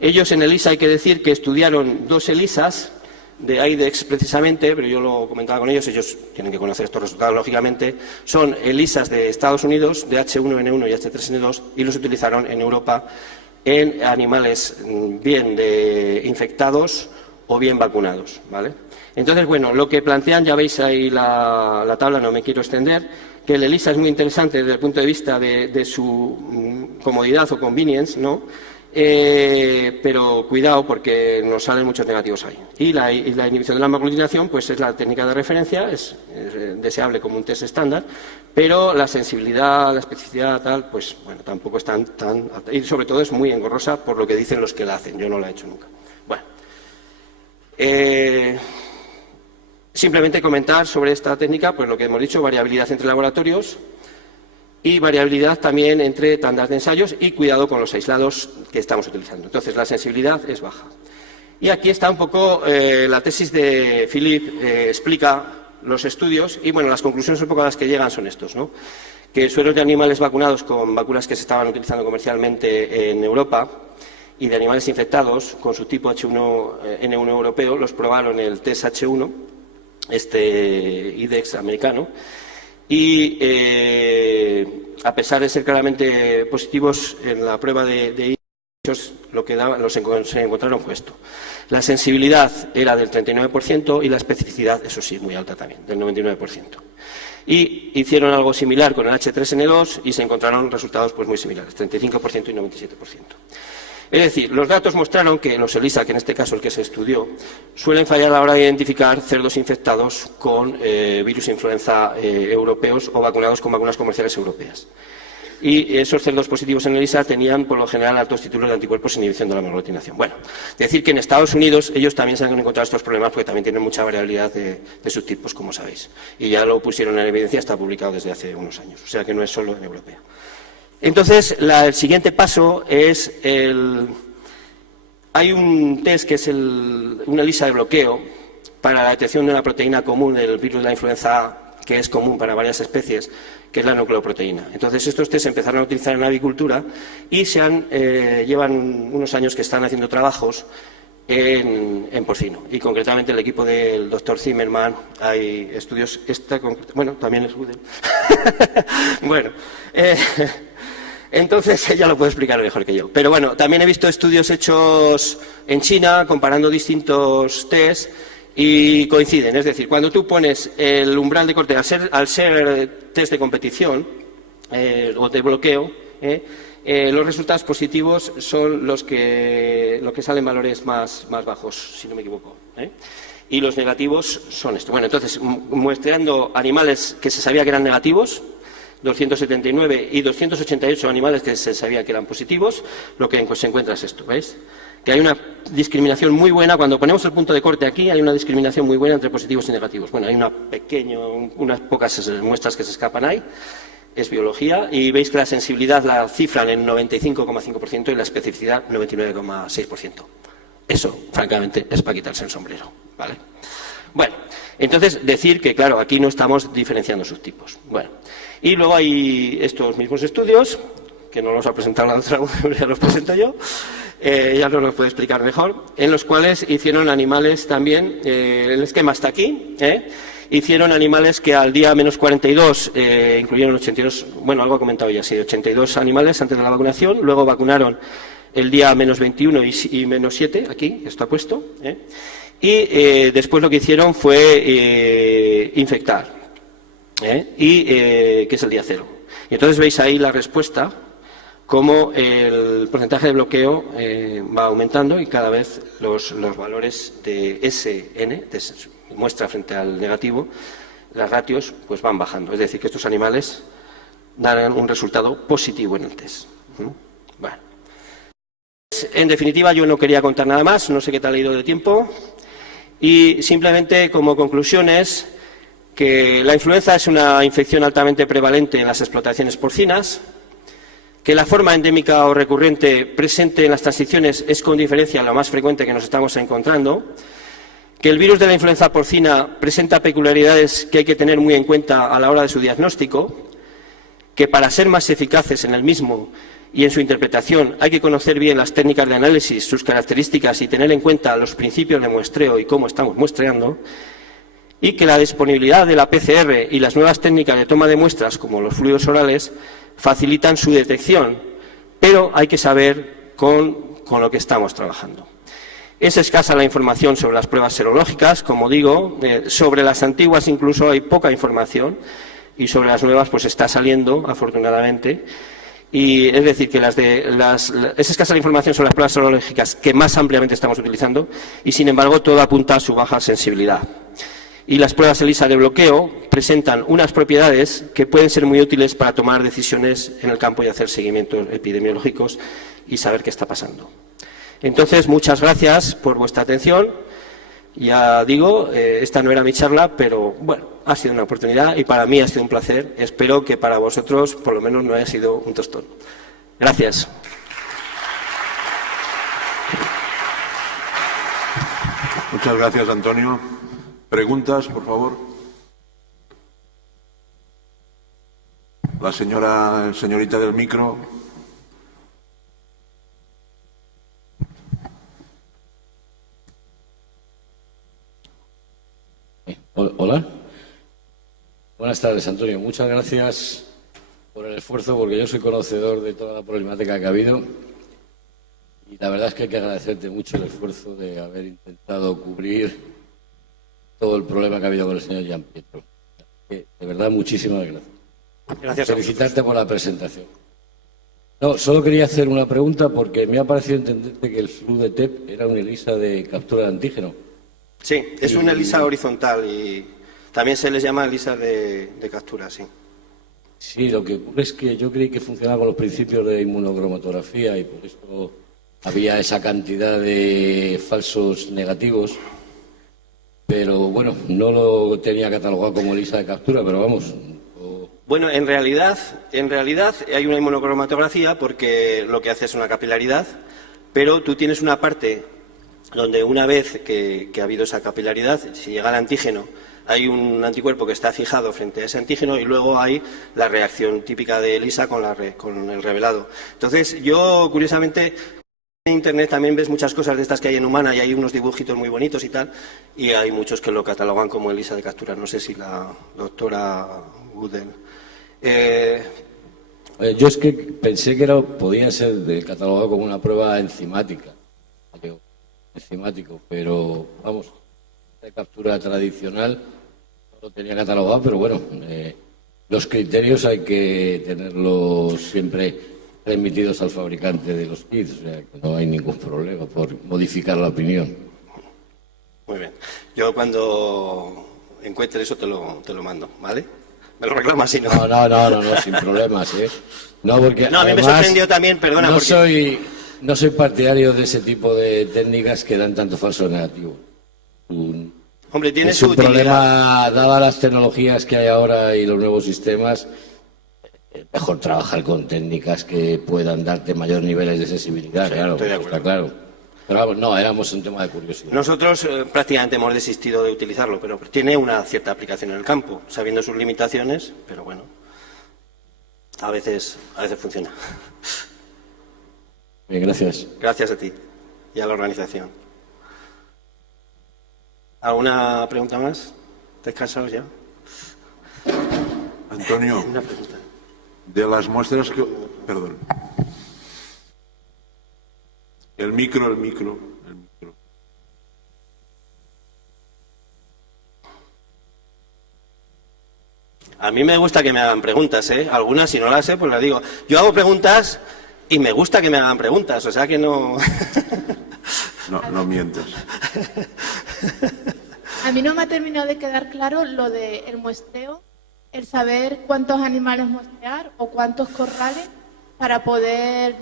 ellos en ELISA hay que decir que estudiaron 2 ELISAs, de AIDS precisamente, pero yo lo comentaba con ellos tienen que conocer estos resultados lógicamente, son ELISAs de Estados Unidos, de H1N1 y H3N2, y los utilizaron en Europa en animales bien infectados o bien vacunados, ¿vale? Entonces, bueno, lo que plantean, ya veis ahí la tabla, no me quiero extender, que el ELISA es muy interesante desde el punto de vista de su comodidad o convenience, ¿no? Pero cuidado porque nos salen muchos negativos ahí. Y la inhibición de la hemaglutinación pues es la técnica de referencia, es deseable como un test estándar, pero la sensibilidad, la especificidad tal, pues bueno, tampoco es tan alta. Y sobre todo es muy engorrosa por lo que dicen los que la hacen, yo no la he hecho nunca. Bueno, Simplemente comentar sobre esta técnica, pues lo que hemos dicho, variabilidad entre laboratorios y variabilidad también entre tandas de ensayos y cuidado con los aislados que estamos utilizando. Entonces, la sensibilidad es baja. Y aquí está un poco la tesis de Philippe, explica los estudios y, bueno, las conclusiones un poco a las que llegan son estos, ¿no? Que sueros de animales vacunados con vacunas que se estaban utilizando comercialmente en Europa y de animales infectados con su tipo H1N1 europeo, los probaron el test H1, IDEX americano, y a pesar de ser claramente positivos en la prueba de ellos, se encontraron fue esto. La sensibilidad era del 39% y la especificidad, eso sí, muy alta también, del 99%. Y hicieron algo similar con el H3N2 y se encontraron resultados pues muy similares, 35% y 97%. Es decir, los datos mostraron que los ELISA, que en este caso el que se estudió, suelen fallar a la hora de identificar cerdos infectados con virus influenza europeos o vacunados con vacunas comerciales europeas. Y esos cerdos positivos en ELISA tenían, por lo general, altos títulos de anticuerpos e inhibición de la meglutinación. Bueno, decir que en Estados Unidos ellos también se han encontrado estos problemas porque también tienen mucha variabilidad de subtipos, como sabéis. Y ya lo pusieron en evidencia, está publicado desde hace unos años. O sea que no es solo en europea. Entonces, el siguiente paso es hay un test que es una ELISA de bloqueo para la detección de una proteína común del virus de la influenza que es común para varias especies, que es la nucleoproteína. Entonces, estos test se empezaron a utilizar en la avicultura y llevan unos años que están haciendo trabajos en porcino. Y concretamente el equipo del doctor Zimmerman, hay estudios, bueno, también es Google. Bueno, entonces ella lo puede explicar mejor que yo. Pero bueno, también he visto estudios hechos en China comparando distintos tests y coinciden. Es decir, cuando tú pones el umbral de corte, al ser test de competición o de bloqueo, los resultados positivos son los que salen valores más bajos, si no me equivoco. Y los negativos son estos. Bueno, entonces, muestreando animales que se sabía que eran negativos, 279 y 288 animales que se sabía que eran positivos, lo que se encuentra es esto, ¿veis? Que hay una discriminación muy buena, cuando ponemos el punto de corte aquí, hay una discriminación muy buena entre positivos y negativos. Bueno, hay unas pocas muestras que se escapan ahí, es biología, y veis que la sensibilidad la cifran en 95,5% y la especificidad 99,6%. Eso, francamente, es para quitarse el sombrero, ¿vale? Bueno, entonces decir que, claro, aquí no estamos diferenciando subtipos. Bueno, y luego hay estos mismos estudios, que no los ha presentado la otra, ya los presento yo, ya nos los puede explicar mejor, en los cuales hicieron animales también, el esquema está aquí, hicieron animales que al día menos 42 incluyeron 82, bueno, algo ha comentado ya, sí, 82 animales antes de la vacunación, luego vacunaron el día menos 21 y menos 7, aquí, está puesto, y después lo que hicieron fue infectar, que es el día 0. Y entonces veis ahí la respuesta, cómo el porcentaje de bloqueo va aumentando y cada vez los valores de SN, de muestra frente al negativo, las ratios, pues van bajando. Es decir, que estos animales darán un resultado positivo en el test. Bueno. En definitiva, yo no quería contar nada más, no sé qué tal ha ido de tiempo, y simplemente como conclusiones que la influenza es una infección altamente prevalente en las explotaciones porcinas, que la forma endémica o recurrente presente en las transiciones es con diferencia lo más frecuente que nos estamos encontrando, que el virus de la influenza porcina presenta peculiaridades que hay que tener muy en cuenta a la hora de su diagnóstico, que para ser más eficaces en el mismo y en su interpretación hay que conocer bien las técnicas de análisis, sus características y tener en cuenta los principios de muestreo y cómo estamos muestreando, y que la disponibilidad de la PCR y las nuevas técnicas de toma de muestras, como los fluidos orales, facilitan su detección, pero hay que saber con lo que estamos trabajando. Es escasa la información sobre las pruebas serológicas, como digo, sobre las antiguas incluso hay poca información y sobre las nuevas pues está saliendo, afortunadamente. Y es decir, que es escasa la información sobre las pruebas serológicas que más ampliamente estamos utilizando y, sin embargo, todo apunta a su baja sensibilidad. Y las pruebas ELISA de bloqueo presentan unas propiedades que pueden ser muy útiles para tomar decisiones en el campo y hacer seguimientos epidemiológicos y saber qué está pasando. Entonces, muchas gracias por vuestra atención. Ya digo, esta no era mi charla, pero bueno, ha sido una oportunidad y para mí ha sido un placer. Espero que para vosotros, por lo menos, no haya sido un tostón. Gracias. Muchas gracias, Antonio. ¿Preguntas, por favor? La señorita del micro. Hola. Buenas tardes, Antonio. Muchas gracias por el esfuerzo, porque yo soy conocedor de toda la problemática que ha habido. Y la verdad es que hay que agradecerte mucho el esfuerzo de haber intentado cubrir todo el problema que ha habido con el señor Gianpietro. De verdad, muchísimas gracias. Gracias. Felicitarte por la presentación. No, solo quería hacer una pregunta, porque me ha parecido entenderte que el flu de TEP era una ELISA de captura de antígeno. Sí, es una ELISA horizontal y también se les llama ELISA de captura, sí. Sí, lo que ocurre es que yo creí que funcionaba con los principios de inmunocromatografía y por eso había esa cantidad de falsos negativos, pero bueno, no lo tenía catalogado como ELISA de captura, pero vamos. Bueno, en realidad hay una inmunocromatografía porque lo que hace es una capilaridad, pero tú tienes una parte donde una vez que ha habido esa capilaridad, si llega el antígeno, hay un anticuerpo que está fijado frente a ese antígeno y luego hay la reacción típica de ELISA con el revelado. Entonces, yo, curiosamente, en Internet también ves muchas cosas de estas que hay en humana y hay unos dibujitos muy bonitos y tal, y hay muchos que lo catalogan como ELISA de captura. No sé si la doctora Gudel. Yo es que pensé que podía ser catalogado como una prueba enzimática, pero vamos, de captura tradicional no lo tenía catalogado, pero bueno, los criterios hay que tenerlos siempre remitidos al fabricante de los kits, o sea que no hay ningún problema por modificar la opinión. Muy bien. Yo cuando encuentre eso te lo mando, ¿vale? Me lo reclamas si no. No, sin problemas, ¿eh? No, porque no, a mí me sorprendió también, perdona, No soy partidario de ese tipo de técnicas que dan tanto falso negativo. Hombre, tiene su su utilidad. problema, dadas las tecnologías que hay ahora y los nuevos sistemas, mejor trabajar con técnicas que puedan darte mayores niveles de sensibilidad, Sí, claro, estoy de acuerdo. está claro. Pero vamos, no, éramos un tema de curiosidad. Nosotros prácticamente hemos desistido de utilizarlo, pero tiene una cierta aplicación en el campo, sabiendo sus limitaciones, pero bueno, a veces funciona. Bien, gracias. Gracias a ti y a la organización. ¿Alguna pregunta más? ¿Descansados ya? Antonio, Una pregunta. de las muestras que... Perdón. El micro. A mí me gusta que me hagan preguntas, ¿eh? Algunas, si no las sé, pues las digo. Yo hago preguntas y me gusta que me hagan preguntas, o sea que no... No mientes. A mí no me ha terminado de quedar claro lo del muestreo, el saber cuántos animales muestrear o cuántos corrales para poder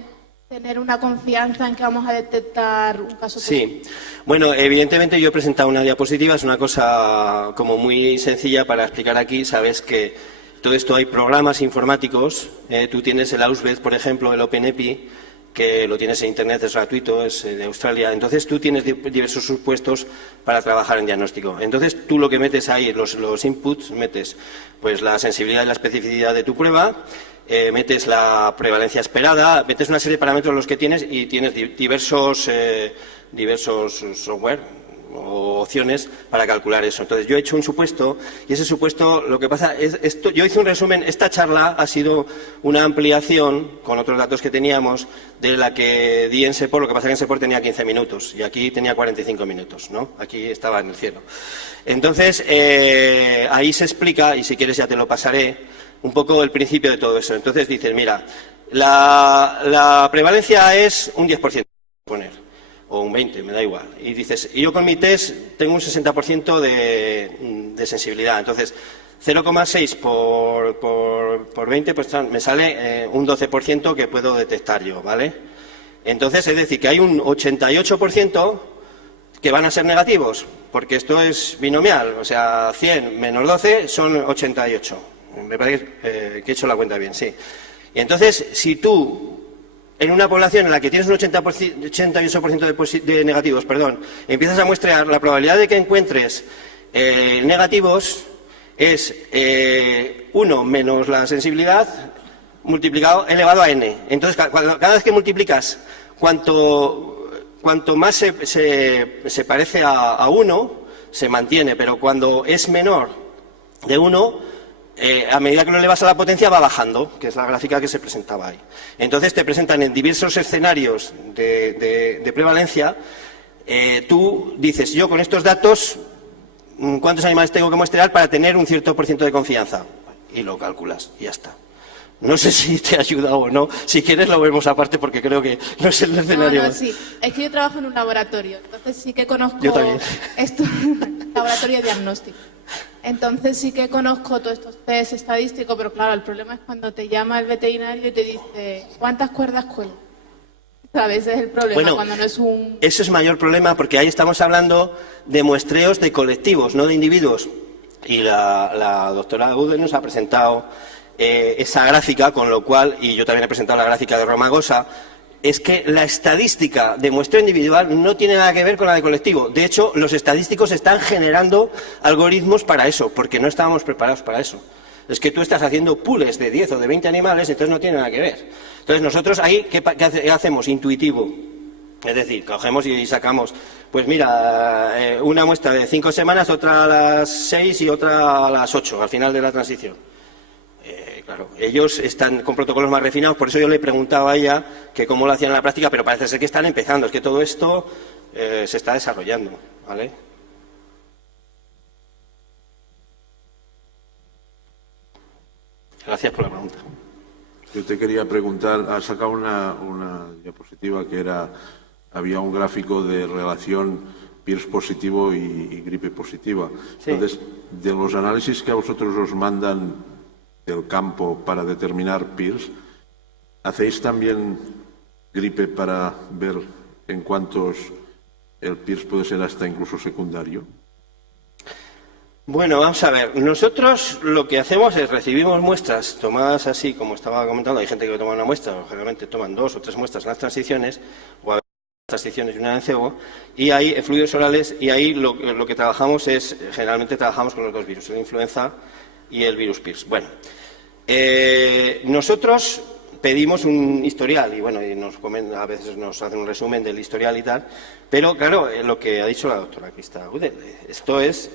tener una confianza en que vamos a detectar un caso positivo. Sí, bueno, evidentemente yo he presentado una diapositiva, es una cosa como muy sencilla para explicar aquí. Sabes que todo esto hay programas informáticos, tú tienes el Ausweb, por ejemplo, el OpenEpi, que lo tienes en Internet, es gratuito, es de Australia. Entonces tú tienes diversos supuestos para trabajar en diagnóstico. Entonces tú lo que metes ahí, los inputs, metes pues la sensibilidad y la especificidad de tu prueba, metes la prevalencia esperada, metes una serie de parámetros los que tienes y tienes diversos software o opciones para calcular eso. Entonces yo he hecho un supuesto y ese supuesto, lo que pasa es esto, yo hice un resumen. Esta charla ha sido una ampliación con otros datos que teníamos de la que di en SEPOR. Lo que pasa es que en SEPOR tenía 15 minutos y aquí tenía 45 minutos, ¿no? Aquí estaba en el cielo. Entonces ahí se explica, y si quieres ya te lo pasaré, un poco el principio de todo eso. Entonces dices, mira, la prevalencia es un 10%, poner, o un 20%, me da igual. Y dices, y yo con mi test tengo un 60% de sensibilidad. Entonces, 0,6 por 20, pues me sale un 12% que puedo detectar yo, ¿vale? Entonces, es decir, que hay un 88% ¿Que van a ser negativos? Porque esto es binomial, o sea, 100 menos 12 son 88. Me parece que he hecho la cuenta bien, sí. Y entonces, si tú, en una población en la que tienes un 88% de negativos, empiezas a muestrear, la probabilidad de que encuentres negativos es 1 menos la sensibilidad multiplicado elevado a n. Entonces, cada vez que multiplicas cuanto más se parece a 1, se mantiene, pero cuando es menor de 1, a medida que lo elevas a la potencia va bajando, que es la gráfica que se presentaba ahí. Entonces te presentan en diversos escenarios de prevalencia, tú dices, yo con estos datos, ¿cuántos animales tengo que muestrear para tener un cierto % de confianza? Y lo calculas, y ya está. No sé si te ha ayudado o no. Si quieres lo vemos aparte porque creo que no es el escenario. No, sí. Es que yo trabajo en un laboratorio, entonces sí que conozco Yo también. esto, laboratorio de diagnóstico. Entonces sí que conozco todos estos test estadísticos, pero claro, el problema es cuando te llama el veterinario y te dice ¿cuántas cuerdas cuelgo? ¿Sabes? Ese es el problema, Bueno, cuando no es un... Eso es mayor problema porque ahí estamos hablando de muestreos de colectivos, no de individuos. Y la doctora Ude nos ha presentado esa gráfica, con lo cual, y yo también he presentado la gráfica de Romagosa, es que la estadística de muestreo individual no tiene nada que ver con la de colectivo. De hecho, los estadísticos están generando algoritmos para eso, porque no estábamos preparados para eso. Es que tú estás haciendo pools de 10 o de 20 animales, entonces no tiene nada que ver. Entonces nosotros ahí, ¿qué hacemos? Intuitivo. Es decir, cogemos y sacamos, pues mira, una muestra de 5 semanas, otra a las 6 y otra a las 8, al final de la transición. Claro, ellos están con protocolos más refinados, por eso yo le preguntaba a ella que cómo lo hacían en la práctica, pero parece ser que están empezando, es que todo esto se está desarrollando, ¿vale? Gracias por la pregunta. Yo te quería preguntar, has sacado una diapositiva que había un gráfico de relación PIRS positivo y gripe positiva. Sí. Entonces, de los análisis que a vosotros os mandan del campo para determinar PIRS, ¿hacéis también gripe para ver en cuántos el PIRS puede ser hasta incluso secundario? Bueno, vamos a ver. Nosotros lo que hacemos es recibimos muestras tomadas así, como estaba comentando. Hay gente que toma una muestra, o generalmente toman 2 o 3 muestras en las transiciones, o a veces transiciones y una en cebo, y ahí fluidos orales, y ahí lo que trabajamos es, generalmente trabajamos con los 2 virus, el influenza y el virus PIRS. Bueno, nosotros pedimos un historial y bueno, a veces nos hacen un resumen del historial y tal, pero claro, lo que ha dicho la doctora Krista Udel, esto es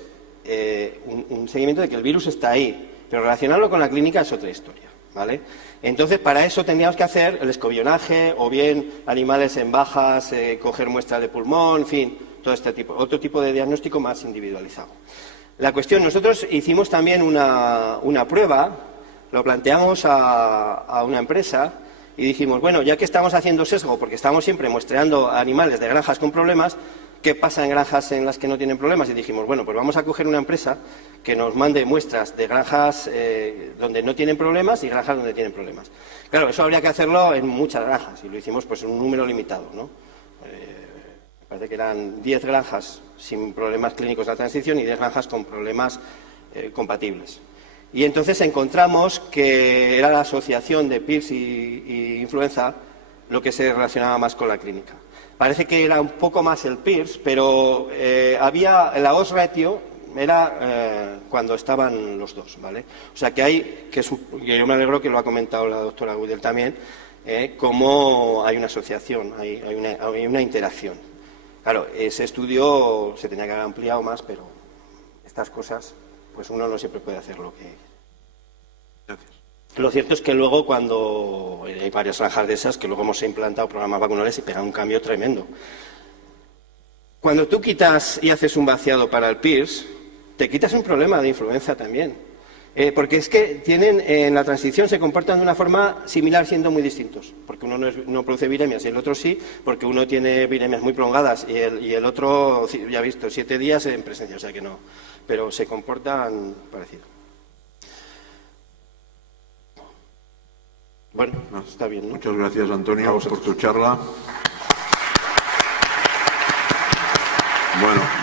un seguimiento de que el virus está ahí, pero relacionarlo con la clínica es otra historia, ¿vale? Entonces, para eso tendríamos que hacer el escobionaje o bien animales en bajas, coger muestras de pulmón, en fin, todo este tipo, otro tipo de diagnóstico más individualizado. La cuestión, nosotros hicimos también una prueba, lo planteamos a una empresa y dijimos, bueno, ya que estamos haciendo sesgo, porque estamos siempre muestreando animales de granjas con problemas, ¿qué pasa en granjas en las que no tienen problemas? Y dijimos, bueno, pues vamos a coger una empresa que nos mande muestras de granjas donde no tienen problemas y granjas donde tienen problemas. Claro, eso habría que hacerlo en muchas granjas y lo hicimos pues en un número limitado, ¿no? Me parece que eran 10 granjas sin problemas clínicos de la transición y 10 granjas con problemas compatibles. Y entonces encontramos que era la asociación de PIRS y influenza lo que se relacionaba más con la clínica. Parece que era un poco más el PIRS, pero había la odds ratio, era cuando estaban los dos, ¿vale? O sea que hay, que yo me alegro que lo ha comentado la doctora Gudel también, cómo hay una asociación, hay una interacción. Claro, ese estudio se tenía que haber ampliado más, pero estas cosas, pues uno no siempre puede hacer lo que... Gracias. Lo cierto es que luego cuando hay varias granjas de esas, que luego hemos implantado programas vacunales y pega un cambio tremendo. Cuando tú quitas y haces un vaciado para el PIRS, te quitas un problema de influenza también. Porque es que en la transición se comportan de una forma similar siendo muy distintos. Porque uno no produce viremias y el otro sí, porque uno tiene viremias muy prolongadas y el otro, ya he visto, 7 días en presencia, o sea que no. Pero se comportan parecido. Bueno, está bien, ¿no? Muchas gracias, Antonio, por tu charla. Bueno.